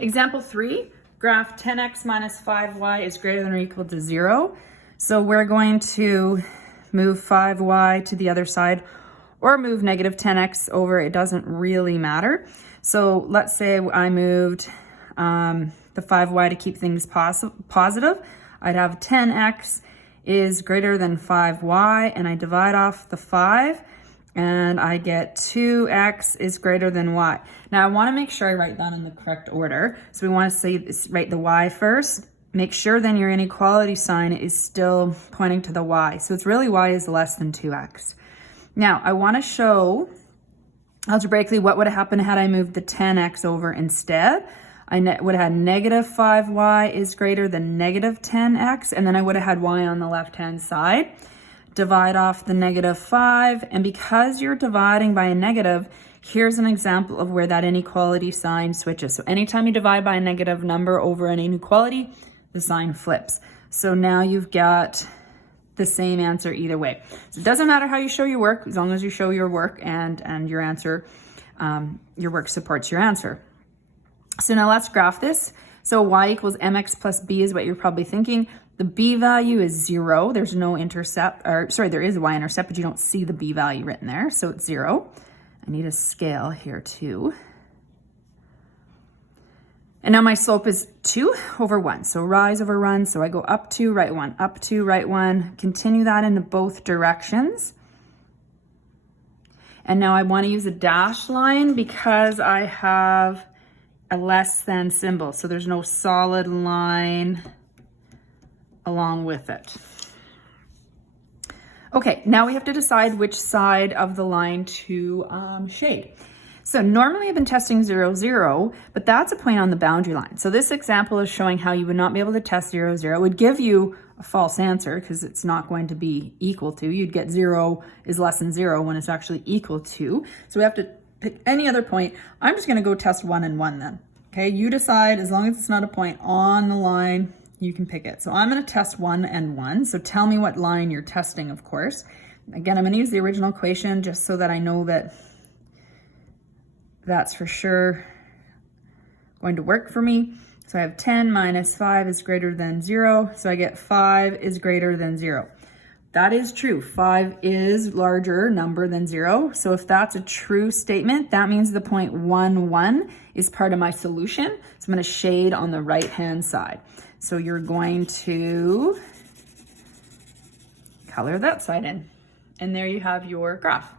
Example 3, graph 10x minus 5y is greater than or equal to 0. So we're going to move 5y to the other side or move negative 10x over. It doesn't really matter. So let's say I moved the 5y to keep things positive. I'd have 10x is greater than 5y, and I divide off the 5, and I get 2x is greater than y. Now I want to make sure I write that in the correct order. So we want to say this, write the y first. Make sure then your inequality sign is still pointing to the y. So it's really y is less than 2x. Now I want to show algebraically what would have happened had I moved the 10x over instead. I would have had negative 5y is greater than negative 10x, and then I would have had y on the left-hand side. Divide off the negative 5, and because you're dividing by a negative, here's an example of where that inequality sign switches. So anytime you divide by a negative number over an inequality, the sign flips. So now you've got the same answer either way. So it doesn't matter how you show your work, as long as you show your work and your answer, your work supports your answer. So now let's graph this. So y equals mx plus b is what you're probably thinking. The b value is 0. There's no intercept, or sorry, there is a y-intercept, but you don't see the b value written there, so it's 0. I need a scale here too. And now my slope is 2 over 1. So rise over run. So I go up 2, right 1, up 2, right 1. Continue that into both directions. And now I want to use a dashed line because I have a less than symbol. So there's no solid line along with it. Okay, now we have to decide which side of the line to shade. So normally I've been testing 0, 0, but that's a point on the boundary line. So this example is showing how you would not be able to test 0, 0. It would give you a false answer because it's not going to be equal to. You'd get 0 is less than 0 when it's actually equal to. So we have to pick any other point. I'm just going to go test 1 and 1 then. Okay, you decide, as long as it's not a point on the line, you can pick it. So I'm going to test 1 and 1. So tell me what line you're testing, of course. Again, I'm going to use the original equation just so that I know that that's for sure going to work for me. So I have 10 minus 5 is greater than 0. So I get 5 is greater than 0. That is true. 5 is larger number than 0. So if that's a true statement, that means the point 1, 1 is part of my solution. So I'm going to shade on the right-hand side. So you're going to color that side in. And there you have your graph.